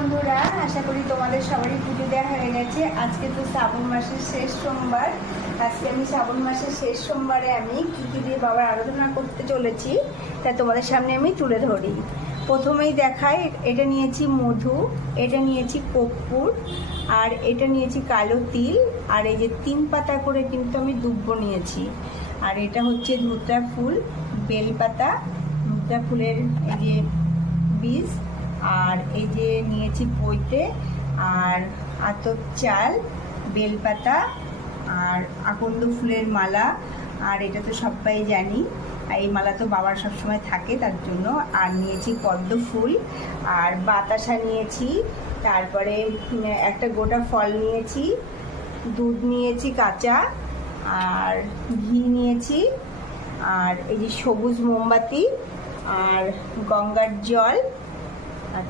বন্ধুরা, আশা করি তোমাদের সবারই পুজো দেওয়া হয়ে গেছে। আজকে তো শ্রাবণ মাসের শেষ সোমবার। আজকে আমি শ্রাবণ মাসের শেষ সোমবারে আমি কী কী দিয়ে বাবার আরাধনা করতে চলেছি তা তোমাদের সামনে আমি তুলে ধরি। প্রথমেই দেখাই, এটা নিয়েছি মধু, এটা নিয়েছি কর্পূর, আর এটা নিয়েছি কালো তিল, আর এই যে 3 পাতা করে কিন্তু আমি দুব্ব নিয়েছি। আর এটা হচ্ছে ধুতরা ফুল, বেলপাতা, ধুতরা ফুলের এই যে বীজ, আর এই যে নিয়েছি পৈতে, আর আতপ চাল, বেলপাতা, আর আকন্দ ফুলের মালা। আর এটা তো সবাই জানি, এই মালা তো বাবার সবসময় থাকে তার জন্য। আর নিয়েছি পদ্ম ফুল, আর বাতাসা নিয়েছি, তারপরে একটা গোটা ফল নিয়েছি, দুধ নিয়েছি কাঁচা, আর ঘি নিয়েছি, আর এই যে সবুজ মোমবাতি, আর গঙ্গার জল, আর